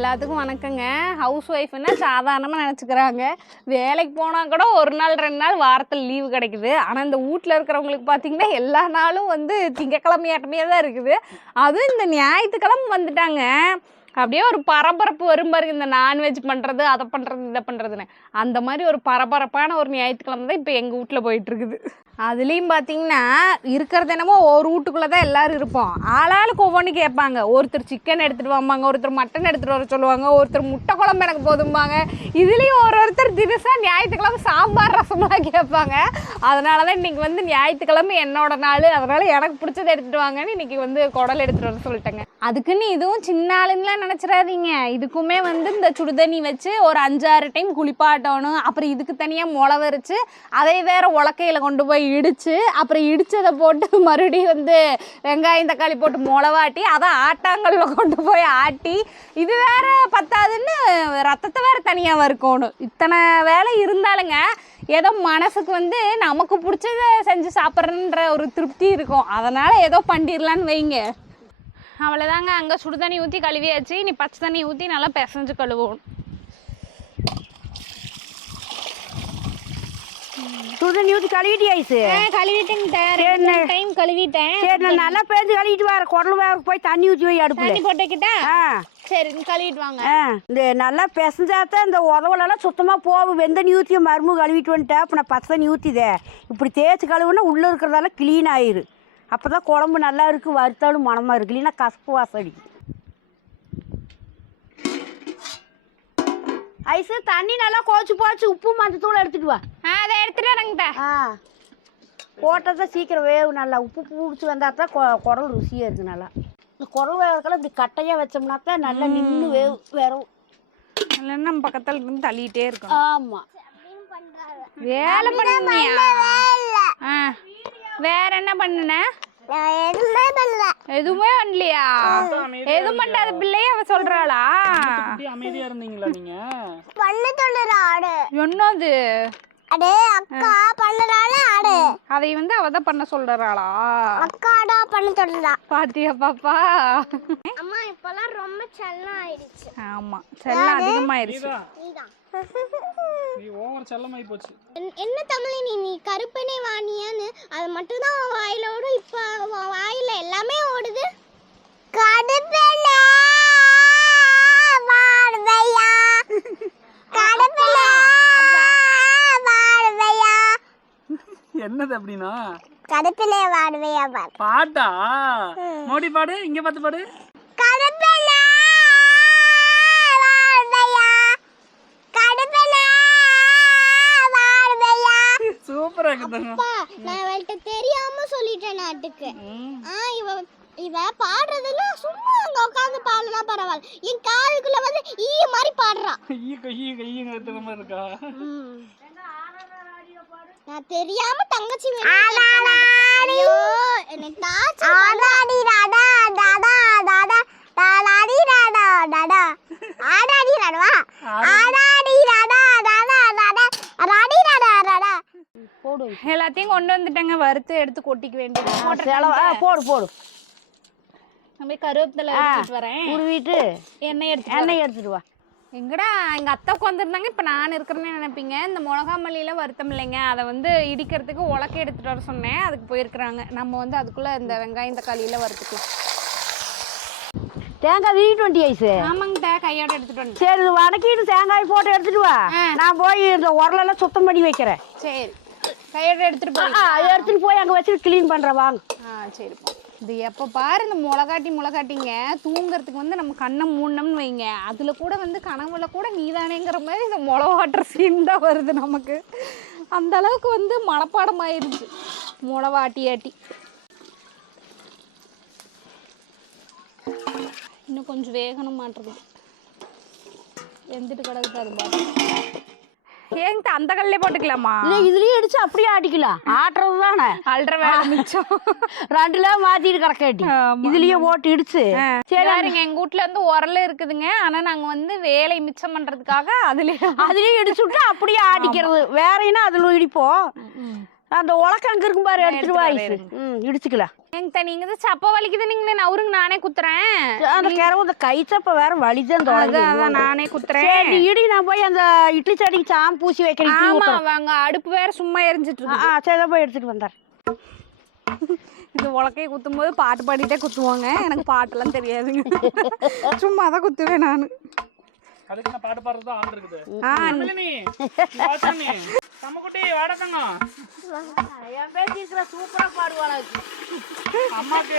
எல்லாத்துக்கும் வணக்கங்க. ஹவுஸ் ஒய்ஃப்னா சாதாரணமாக நினச்சிக்கிறாங்க. வேலைக்கு போனால் கூட ஒரு நாள் 2 நாள் வாரத்தில் லீவு கிடைக்குது. ஆனால் இந்த வீட்டில் இருக்கிறவங்களுக்கு பார்த்திங்கன்னா எல்லா நாளும் வந்து திங்கக்கிழமையாட்டமே தான் இருக்குது. அதுவும் இந்த ஞாயிற்றுக்கிழமை வந்துட்டாங்க அப்படியே ஒரு பரபரப்பு வரும் பாருங்க. இந்த நான்வெஜ் பண்ணுறது, அதை பண்ணுறது, இதை பண்ணுறதுன்னு அந்த மாதிரி ஒரு பரபரப்பான ஒரு ஞாயிற்றுக்கிழமை தான் இப்போ எங்கள் வீட்டில் போயிட்டுருக்குது. அதுலேயும் பார்த்தீங்கன்னா இருக்கிறது என்னமோ ஒரு வீட்டுக்குள்ளே தான் எல்லோரும் இருப்போம். ஆளாளுக்கு ஒவ்வொன்று கேட்பாங்க. ஒருத்தர் சிக்கன் எடுத்துகிட்டு வாம்பாங்க, ஒருத்தர் மட்டன் எடுத்துகிட்டு வர சொல்லுவாங்க, ஒருத்தர் முட்டை குழம்பு எனக்கு போதும்பாங்க. இதுலேயும் ஒருத்தர் தினசாக ஞாயிற்றுக்கிழமை சாம்பார் ரசம்லாம் கேட்பாங்க. அதனால தான் இன்றைக்கி வந்து ஞாயிற்றுக்கிழமை என்னோட நாள். அதனால் எனக்கு பிடிச்சதை எடுத்துகிட்டு வாங்கன்னு இன்றைக்கி வந்து குடல் எடுத்துகிட்டு வர சொல்லிட்டேங்க. அதுக்குன்னு இதுவும் சின்ன ஆளுங்களாம் நினச்சிடாதீங்க. இதுக்குமே வந்து இந்த சுடுதண்ணி வச்சு ஒரு 5-6 டைம் குளிப்பாட்டணும். அப்புறம் இதுக்கு தனியாக முளை வரைச்சி அதை வேறு உலக்கையில் கொண்டு போய் இடித்து, அப்புறம் இடித்ததை போட்டு மறுபடியும் வந்து வெங்காயம் தக்காளி போட்டு முளவாட்டி அதை ஆட்டாங்கல்ல கொண்டு போய் ஆட்டி இது வேறு பத்தாதுன்னு ரத்தத்தை வேறு தனியாக வறுக்கணும். இத்தனை வேலை இருந்தாலுங்க ஏதோ மனசுக்கு வந்து நமக்கு பிடிச்சத செஞ்சு சாப்பிட்றன்ற ஒரு திருப்தி இருக்கும். அதனால் ஏதோ பண்ணிடலான்னு வைங்க. அவ்வளோதாங்க. அங்கே சுடு தண்ணி ஊற்றி கழுவியாச்சு. நீ பச்சை தண்ணி ஊற்றி நல்லா பிசைஞ்சு கழுவோம். சுடு தண்ணி ஊற்றி கழுவிட்டியா? கழுவிட்டேன், டைம் கழுவிட்டேன். சரி, நான் நல்லா பேருந்து கழுவிட்டு வர குடல் வேற போய் தண்ணி ஊற்றி போய் அடுப்பு தண்ணி போட்டுக்கிட்டா. சரி, கழுவிட்டு வாங்க. இந்த நல்லா பிசைஞ்சாத்தான் இந்த உதவலெல்லாம் சுத்தமாக போகும். வெந்தண்ணி ஊற்றி மரும்பு கழுவிட்டு வந்துட்டேன். இப்போ நான் பச்சை தண்ணி ஊற்றிதே இப்படி தேய்ச்சி கழுவுனா உள்ளே இருக்கிறதால க்ளீன் ஆயிரு. அப்போ தான் குழம்பு நல்லா இருக்குது, வறுத்தாலும் மனமாக இருக்குது. இல்லைன்னா கசப்பு வாசம் அடிக்கும். ஐஸு தண்ணி நல்லா கோச்சு போச்சு. உப்பு மஞ்சத்தூள் எடுத்துட்டு வா. அதை எடுத்துட்டு வரேங்கட்டா. போட்டால் தான் சீக்கிரம் வேவு. நல்லா உப்பு பிடிச்சி வந்தால் தான் குடல் ருசியாக இருக்குது. நல்லா இந்த குடல் வேகிறதுக்கெல்லாம் இப்படி கட்டையாக வச்சோம்னா தான் நல்லா நின்று வேறும். இல்லைன்னா நம்ம பக்கத்தில் இருந்து தள்ளிகிட்டே இருக்கும். ஆமாம், வேலை பண்ணியா? வேற என்ன பண்ணுன? எதுவுமே பண்ணலையா? எதுவும் பண்ணாத பிள்ளைய அவ சொல்றாளா? அமைதியா இருந்தீங்களா நீங்க? என்னது அடே அக்கா பண்ணறாள ஆடு. அதை வந்து அவ தான் பண்ண சொல்றாளா? அக்காடா பண்ண சொல்றா. பாத்தியா பாப்பா? அம்மா இப்பலாம் ரொம்ப செல்லம் ஆயிடுச்சு. ஆமா, செல்லம் அதிகமாயிருச்சு. நீதான் நீ ஓவர் செல்லமாயி போச்சு. என்ன தமிழ் நீ கருப்பனே வாணியான்னு அது மட்டும் தான் வாயில ஓடும். இப்ப வாயில எல்லாமே ஓடுது. கடுப்பனே வாடுவையா, கடுப்பனே வாடுவையா. என்னது அப்படினா? கடுப்பனே வாடுவையா பாட்டா? மோடி பாடு, இங்க பார்த்து பாடு. கடுப்பனே சூப்பரா இருக்குதுங்க. நான் அவள்கிட்ட தெரியாம சொல்லிட்டேன் நாட்டுக்கு. இவ பாடுறதுல சும்மா அங்க உட்காந்து பாடலாம் பரவாயில்ல. என் காதுக்குள்ள வந்து ஈ மாதிரி பாடுறா. ஈ மாதிரி இருக்கா? நான் தெரியாம தங்கச்சி ஐயோ எனக்கு தாச்சு. ஆடாடி ராடா டாடா டாடா டாடாடி ராடா டாடா ஆடாடி ராடா ஆடாடி ராடா டாடா டாடா ஆடாடி ராடா டாடா. போடு. எல்லாத்தையும் கொண்டு வந்துட்டேங்க. வறுத்து எடுத்து கொட்டிக்க வேண்டியது. போடு போடு. நம்ம கருவேப்பிலை எடுத்துட்டு வரேன். உருவிட்டு எண்ணெய் எடுத்துட்டு வா. எங்கடா எங்கள் அத்தை உட்காந்துருந்தாங்க. இப்போ நான் இருக்கிறேன்னு நினைப்பீங்க. இந்த மிளகா மல்லியெல்லாம் வருத்தம் இல்லைங்க, அதை வந்து இடிக்கிறதுக்கு உலக்கை எடுத்துகிட்டு வர சொன்னேன். அதுக்கு போயிருக்கிறாங்க. நம்ம வந்து அதுக்குள்ளே இந்த வெங்காயம் தக்காளியெல்லாம் வறுத்துக்கலாம். தேங்காய் வீட்டு வண்டி ஐஸு? ஆமாங்கட்டா, கையோட எடுத்துகிட்டு வந்து. சரி, வணக்கிட்டு தேங்காய் போட்டு எடுத்துட்டு வா. நான் போய் இந்த உரலெல்லாம் சுத்தம் பண்ணி வைக்கிறேன். சரி, கையோட எடுத்துகிட்டு எடுத்துட்டு போய் அங்கே வச்சுட்டு க்ளீன் பண்ணுறேன் வாங்க. சரி. இது எப்போ பாரு இந்த முளைகாட்டிங்க தூங்குறதுக்கு வந்து நம்ம கண்ணை மூடணும்னு வைங்க, அதில் கூட வந்து கனவுல கூட நீதானேங்கிற மாதிரி இந்த முளவாட்டுற சீன் தான் வருது நமக்கு. அந்த அளவுக்கு வந்து மனப்பாடம் ஆயிடுச்சு முளவாட்டி. இன்னும் கொஞ்சம் வேகணும் மாட்டுறது. எந்திட்டு கிடக்குது அது பாட்டு. ஏங்க அந்த கல்லே போட்டுக்கலாமா? இல்லை, இதுலேயும் அடிச்சு அப்படியே ஆட்டிக்கலாம். ஆட்டுறது தானே அல்ற வேலை மிச்சம். 2ல மாற்றிட்டு கறக்காட்டி இதுலேயே போட்டு இடிச்சு. சரிங்க, எங்கள் வீட்டில் வந்து உரல் இருக்குதுங்க. ஆனால் நாங்கள் வந்து வேலை மிச்சம் பண்ணுறதுக்காக அதுலேயே இடிச்சு விட்டு அப்படியே ஆட்டிக்கிறது. வேறைன்னா அதில் இடிப்போம். அந்த உலக்கம் அங்கே இருக்கும் பாரு, எடுத்துட்டு வா ஐஸு. இடிச்சுக்கலாம். எங்க நீங்க தான் சப்ப வலிக்குது, நீங்களே நவருங்க, நானே குத்துறேன். அந்த கிரவு இந்த கை சப்ப வேற வலிதான் தொடங்குது. அதான் நானே குத்துறேன். இடி நான் போய் அந்த இட்லி சட்டிக்கு சாம் பூசி வைக்கிறேன். ஆமா வாங்க, அடுப்பு வேற சும்மா எரிஞ்சிட்டு இருக்கு. சரி போய் எடுத்துட்டு வந்தார். இந்த உலக்கையை குத்தும் போது பாட்டு பாடிட்டே குத்துவாங்க. எனக்கு பாட்டெல்லாம் தெரியாதுங்க, சும்மா தான் குத்துவேன் நான். அதுக்கு நான் பாட்டு பாடுறது ஆள் இருக்குது. சமக்குட்டி வாடகங்க என் பேர் இருக்கிற சூப்பரா பாடுவாளா. அம்மாக்கு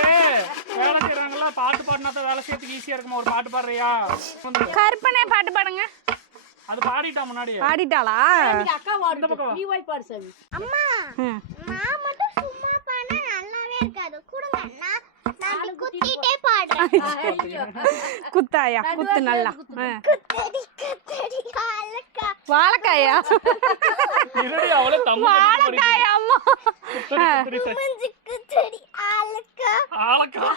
வேலை செய்யறாங்களா, பாட்டு பாடினா தான் வேலை செய்யறதுக்கு ஈஸியா இருக்குமா. ஒரு பாட்டு பாடுறியா? கற்பனை பாட்டு பாடுங்க. அது பாடிட்டா முன்னாடி. பாடிட்டாளா? அக்கா பாடு, நீ போய் பாடு சாமி. அம்மா நான் மட்டும் சும்மா பாடினா நல்லாவே இருக்காது. கொடுங்க, நான் குத்திட்டே பாடுறேன். குத்தாயா? குத்து நல்லா. குத்தடி குத்தடி அலக்கா. வாழைக்காயா? அவளே தமிழ் வாழைக்காயா அம்மா? குமஞ்சி குத்தடி அலக்கா. ஆளக்கா.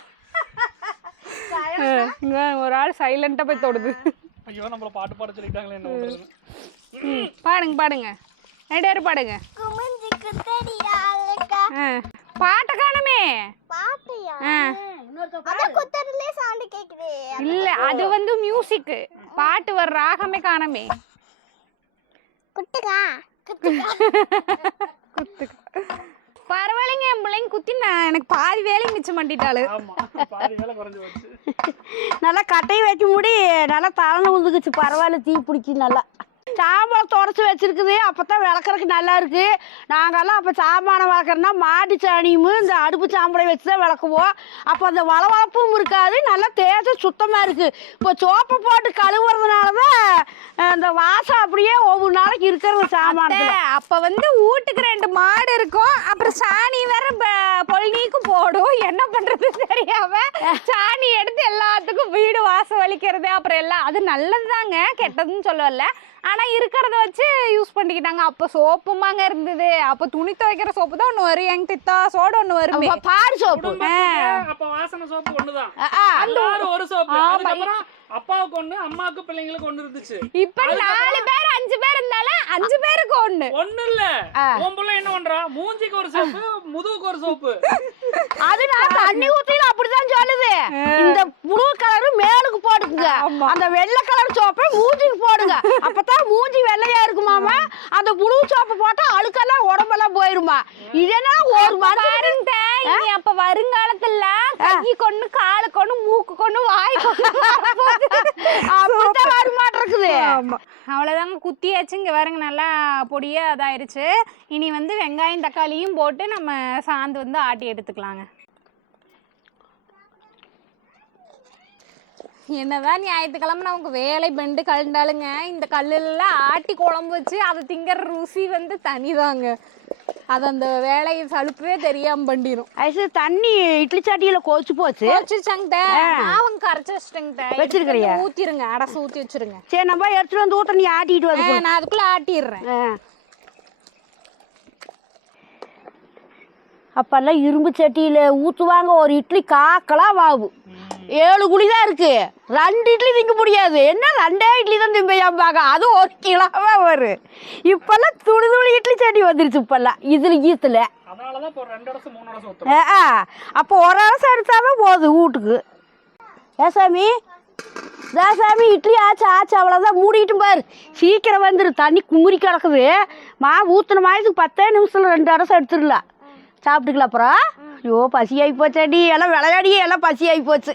ஒரு ஆள் சைலண்டா போய் தொடுது. ஐயோ நம்மள பாட்டு பாட சொல்லிட்டாங்களே, என்ன பண்றது? பாடுங்க பாடுங்க, ரெண்டு பாடுங்க. குமஞ்சி குத்தடி அலக்கா. பாட்ட காணுமே. பாட்டியா? அத குத்தறதுலயே சவுண்ட் கேக்குதே. இல்ல, அது வந்து மியூசிக். பாட்டு வர ராகமே காணுமே. குட்டுகா குட்டுகா. குத்துக்கா. பரவாயில்லைங்க, என் பிள்ளைங்க குத்தி எனக்கு பாதி வேலையும் மிச்சம் பண்ணிட்டாளு. ஆமா, பாதி வேலை குறைஞ்சு போச்சு. நல்லா கட்டையை வச்சு முடி நல்லா தலை உந்துக்குச்சு. பரவாயில்ல, தீ பிடிச்சி நல்லா. சாம்பார் தொடச்சி வச்சிருக்குது, அப்பதான் விளக்குறதுக்கு நல்லா இருக்கு. நாங்கெல்லாம் அப்போ சாமானை வளர்க்குறோன்னா மாட்டு சாணியும் இந்த அடுப்பு சாம்பலை வச்சு தான் விளக்குவோம். அப்போ அந்த வளவளப்பும் இருக்காது, நல்லா தேய்ச்சி சுத்தமாக இருக்கு. இப்போ சோப்பை போட்டு கழுவுறதுனால தான் இந்த வாசம் அப்படியே ஒவ்வொரு நாளைக்கு இருக்கிறது சாமான. அப்ப வந்து வீட்டுக்கு 2 மாடு இருக்கும், அப்புறம் சாணி வேற பொல்னிக்கும் போடும். என்ன பண்றது தெரியாம சாணி எடுத்து எல்லாத்துக்கும் வீடு வாசம் வலிக்கிறது. அப்புறம் எல்லாம் அது நல்லதுதாங்க, கெட்டதுன்னு சொல்லல. ஆனா இருக்கிறத வச்சு யூஸ் பண்ணிக்கிட்டாங்க. அப்ப சோப்புமாங்க இருந்தது. அப்ப துணி துவைக்கிற சோப்பு தான் ஒண்ணு வரும், எங்க தித்தா சோடு ஒண்ணு வரும், பாடு சோப்பு. அப்ப வாசனை சோப்பு ஒண்ணுதான். அந்த ஒரு சோப்பு. அதுக்கப்புறம் அப்பாவுக்கு ஒண்ணு, அம்மாவுக்கு பிள்ளைங்களுக்கு ஒண்ணு இருந்துச்சு. இப்ப 4 பேர் 5 பேர் இருந்தாலும் 5 பேருக்கு ஒண்ணு. ஒண்ணு இல்ல, உன் பிள்ளை என்ன பண்றா, மூஞ்சிக்கு ஒரு சோப்பு, முதுகுக்கு ஒரு சோப்பு. அது நான் தண்ணி ஊத்தில அப்படிதான் சொல்லுது. இந்த ப்ளூ கலரு மேலுக்கு போடுங்க, அந்த வெள்ளை கலர் சோப்பை மூஞ்சிக்கு போடுங்க. அப்பதான் மூஞ்சி வெள்ளையா இருக்குமாமா. அந்த ப்ளூ சோப்பு போட்டா அழுக்கெல்லாம் உடம்பெல்லாம் போயிருமா. இதெல்லாம் ஒரு பாருங்க, இனி அப்ப வருங்காலத்துல கை கொண்டு, காலு கொண்டு, மூக்கு கொண்டு, வாய் கொண்டு அப்படித்தான் வருமாட்டு இருக்குது. அவ்வளோதாங்க, குத்தியாச்சு. இங்கே பாருங்க, நல்லா பொடியாக அதாயிருச்சு. இனி வந்து வெங்காயம் தக்காளியும் போட்டு நம்ம சாந்து வந்து ஆட்டி எடுத்துக்கலாங்க. என்னதான் ஞாயிற்றுக்கிழமை நமக்கு வேலை பெண்டு கலண்டாலுங்க, இந்த கல்லுலாம் ஆட்டி குழம்பு வச்சு அதை திங்கிற ருசி வந்து தனிதாங்க. அது அந்த வேலையை சலுப்பவே தெரியாம பண்ணிடும். ஐசு தண்ணி இட்லி சட்டியில கொதிச்சு போச்சு. வச்சுச்சாங்கிட்ட அவங்க கரைச்சி வச்சிருக்கிறியா? ஊத்திருங்க, அடசு ஊத்தி வச்சிருங்க. சரி, நம்ம எடுத்துட்டு வந்து ஊத்த, நீ ஆட்டிட்டு வந்து. நான் அதுக்குள்ள ஆட்டிடுறேன். அப்பெல்லாம் இரும்பு சட்டியில ஊத்துவாங்க. ஒரு இட்லி காக்கலாம் வாவு, 7 குழி தான் இருக்கு. 2 இட்லி திங்க முடியாது. என்ன 2 இட்லி தான் திம்பையாம்பாங்க, அது 1 கிலோவா வரும். இப்பெல்லாம் துளி துளி இட்லி சட்டி வந்துருச்சு. இப்பெல்லாம் இதுல ஈத்துல அதனாலதான் இப்போ 2 இடசம் 3 இடசம் ஊத்துறோம். அப்போ ஒரு அரசம் எடுத்தாதான் போகுது வீட்டுக்கு. ஏசாமி சாமி, இட்லி ஆச்சு ஆச்சு, அவ்வளோதான். மூடிட்டு பாரு, சீக்கிரம் வந்துரு. தண்ணி குமுறி கிடக்குது. ஊத்துன மாயத்துக்கு 10 நிமிஷத்துல 2 அரசம் எடுத்துடலாம், சாப்பிட்டுக்கலாம். அப்புறம் ஐயோ பசி ஆகி போச்சாடி, எல்லாம் விளையாடியே எல்லாம் பசி ஆகி போச்சு.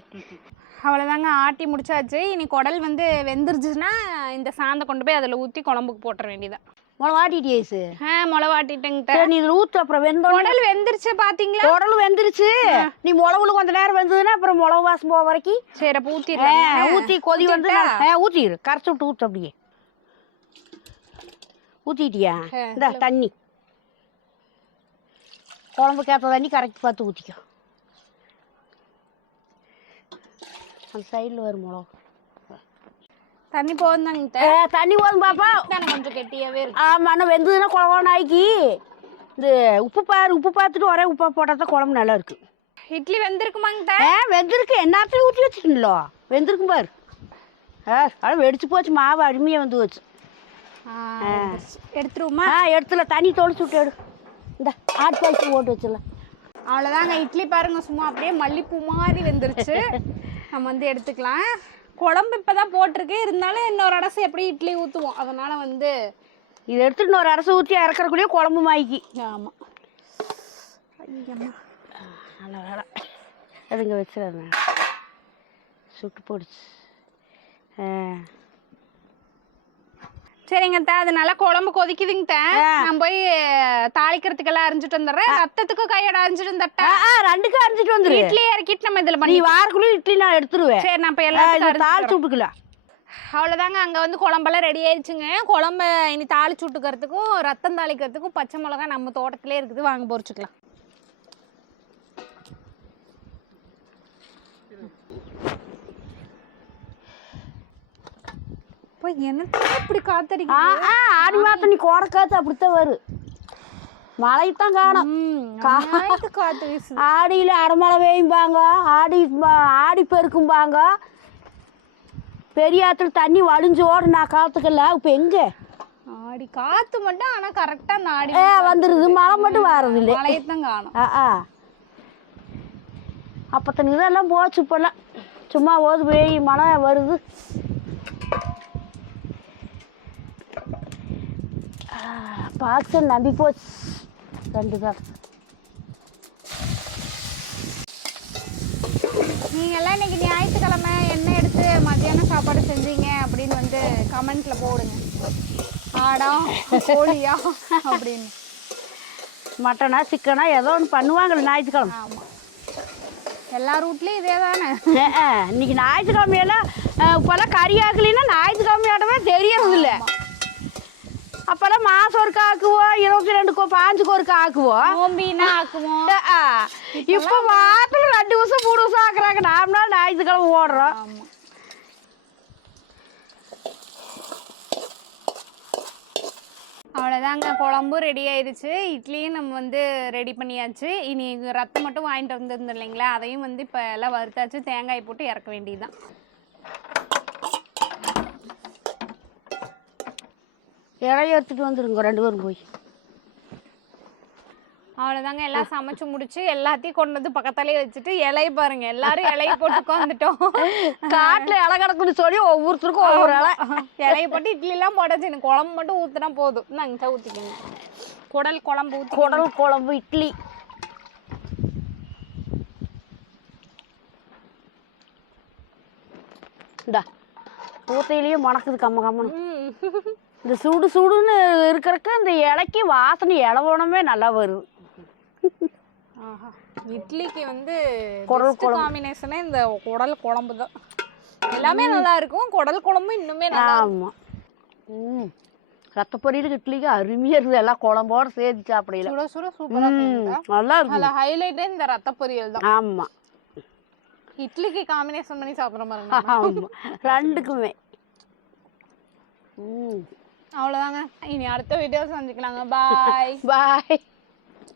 அவ்வளோதாங்க, ஆட்டி முடிச்சாச்சு. இனி குடல் வந்து வெந்துருச்சுன்னா இந்த சாந்தை கொண்டு போய் அதில் ஊற்றி குழம்புக்கு போட்டுற வேண்டியதான். மொளவாட்டிட்டியேசு? மொளவாட்டிட்டேங்க. நீ இதில் ஊற்று. அப்புறம் குடல் வெந்துருச்சு பார்த்தீங்களா? குடல் வெந்துருச்சு. நீ மிளவுல கொஞ்ச நேரம் வெந்ததுன்னா அப்புறம் மிளகு வாசம் போக வரைக்கும் சரி அப்போ ஊற்றிடுறேன். ஊற்றி கொதி வந்து ஊற்றிடு, கரைச்சி விட்டு ஊற்று. அப்படியே ஊற்றிட்டியா? இந்த தண்ணி குழம்புக்கு ஏற்ற தண்ணி கரெக்ட் பார்த்து ஊற்றிக்கோ. அந்த சைடில் வரும் மிளகு தண்ணி போதுதாங்க. தண்ணி போதும் பாப்பா, கொஞ்சம் கெட்டியாகவே இருக்கு. ஆமாம், ஆனால் வெந்ததுன்னா குழம்பு நாய்க்கு இந்த உப்பு பாரு, உப்பு பார்த்துட்டு ஒரே உப்பா போட்டால் தான் குழம்பு நல்லா இருக்கு. இட்லி வெந்திருக்குமாங்க? வெந்திருக்கு. என்னத்தையும் ஊற்றி வச்சுக்கீங்களோ, வெந்திருக்கும் பாரு. அதான் வெடிச்சு போச்சு, மாவு அருமையாக வந்து வச்சு. எடுத்துருவோமா? எடுத்துல தண்ணி தொளிச்சு விட்டு எடு. இந்த ஆட் பாக்ஸ் போட்டு வச்சிடலாம். அவ்வளோதாங்க. இட்லி பாருங்க சும்மா அப்படியே மல்லிப்பூ மாதிரி வெந்துருச்சு. நம்ம வந்து எடுத்துக்கலாம். குழம்பு இப்போ தான் போட்டிருக்கு, இருந்தாலும் இன்னொரு அடசு எப்படி இட்லி ஊற்றுவோம், அதனால் வந்து இதை எடுத்துட்டு இன்னொரு அரசு ஊற்றி இறக்குறக்குள்ளேயே குழம்பு மாய்க்கு. ஆமாம். ஐயம்மா நல்ல வேலை அதுங்க வச்சிடறேன். சுட்டு போடுச்சு. சரிங்க தே, அது நல்லா குழம்பு கொதிக்குதுங்க தே. நான் போய் தாளிக்கிறதுக்கெல்லாம் அரிஞ்சிட்டு வந்துடுறேன். ரத்தத்துக்கும் கையோட அரிஞ்சிட்டு வந்துட்டேன். ரெண்டுக்கும் அரிஞ்சிட்டு வந்துரு. இட்லி இறக்கிட்டு நம்ம இதில் நீ பண்ணி வாரக்குள்ளே இட்லி நான் எடுத்துருவேன். சரி, நான் இப்போ எல்லாத்தையும் தாளிச்சு விட்டுக்கலாம். அவ்வளோதாங்க. அங்கே வந்து குழம்பெல்லாம் ரெடி ஆயிடுச்சுங்க. குழம்ப இனி தாளிச்சு விட்டுக்கிறதுக்கும் ரத்தம் தாளிக்கிறதுக்கும் பச்சை மிளகா நம்ம தோட்டத்திலே இருக்குது, வாங்க பொரிச்சுக்கலாம். இப்போ எனக்கு இப்படி காத்தடிக்குது. ஆடி மாதம் நீ கோடை காற்று அப்படித்தான் வரும். மழைத்தான் காணும். காத்து வீசுது. ஆடியில் அடமழை பெய்யும்பாங்க, ஆடி பெருக்கும்பாங்க. பெரிய ஆற்றுல தண்ணி வடிஞ்சு ஓடுனா காலத்துக்கல்ல. இப்போ எங்கே ஆடி காத்து மட்டும், ஆனால் கரெக்டாக அந்த ஆடி வந்துடுது. மழை மட்டும் வர்றது இல்லை. மழையத்தான் காணும். அப்பத்தன் இதெல்லாம் போச்சு. இப்போல்லாம் சும்மா ஓது பெய் மழை வருது. பாக்ஸன் நம்பி போச்சு. 2 தான். நீங்கள்லாம் இன்னைக்கு ஞாயிற்றுக்கிழமை என்ன எடுத்து மத்தியானம் சாப்பாடு செஞ்சீங்க அப்படின்னு வந்து கமெண்ட்ல போடுங்க. ஆடா கோழியா அப்படின்னு. மட்டனா சிக்கனா ஏதோ ஒன்று பண்ணுவாங்கள்ல ஞாயிற்றுக்கிழமை. ஆமாம், எல்லா ரூட்லேயும் இதே தானே. இன்னைக்கு ஞாயிற்றுக்கிழமையெல்லாம் இப்போல்லாம் கறி ஆக்கலைன்னா ஞாயிற்றுக்கிழமையாட்டமே தெரியறது இல்லை. அப்போல்லாம் மாதம் ஒருக்கா ஆக்குவோம், 22க்கோ 5க்கோ ஒருக்கா ஆக்குவோம், நோம்பின்னா ஆக்குவோம். இப்போ வாரத்தில் 2 வருஷம் 3 வருஷம் ஆக்குறாங்க. 4 நாள் ஞாயிற்றுக்கிழமை ஓடுறோம். ஆமாம். அவ்வளோதாங்க, குழம்பும் ரெடி ஆயிடுச்சு. இட்லியும் நம்ம வந்து ரெடி பண்ணியாச்சு. இனி ரத்தம் மட்டும் வாங்கிட்டு வந்துருந்து இல்லைங்களா, அதையும் வந்து இப்போ எல்லாம் வறுத்தாச்சு. தேங்காய் போட்டு இறக்க வேண்டியதுதான். இலையை எடுத்துட்டு வந்துருங்க 2 பேரும் போய். அவ்வளோதாங்க, எல்லாம் சமைச்சு முடிச்சு எல்லாத்தையும் கொண்டு வந்து பக்கத்தாலே வச்சுட்டு இலையை பாருங்க, எல்லாரும் இலையை போட்டு உட்காந்துட்டோம். காட்டில் இலை கிடக்குன்னு சொல்லி ஒவ்வொருத்தருக்கும் ஒவ்வொரு இலையை போட்டு இட்லிலாம் போட்டாச்சு. எனக்கு குழம்பு மட்டும் ஊற்றினா போதும். நாங்கள் ஊற்றிக்கோங்க. குடல் குழம்பு ஊற்றி. குடல் குழம்பு இட்லி. இந்தா ஊத்தையிலேயே மணக்குது கம்ம கம்மனு. இந்த சுடு சுடுன்னு இருக்கிறக்கு இந்த இலைக்கு வாசனை இலவனமே நல்லா வருது. இட்லிக்கு வந்து குடல் குழம்பு காம்பினேஷனே இந்த குடல் குழம்பு தான். எல்லாமே நல்லா இருக்கும், குடல் குழம்பு இன்னுமே நல்லா. ஆமாம். ரத்த பொரியலுக்கு இட்லிக்கு அருமையாக இருக்குது. எல்லாம் குழம்போடு சேர்த்து சாப்பிடல. சுட சுட சூப்பராக நல்லா இருக்கும். அதில் ஹைலைட்டே இந்த ரத்த பொரியல் தான். ஆமாம், இட்லிக்கு காம்பினேஷன் பண்ணி சாப்பிட்ற மாதிரி. ஆமாம், 2க்குமே. அவ்வளோதாங்க, இனி அடுத்த வீடியோ சந்திக்கலாங்க. பாய் பாய்.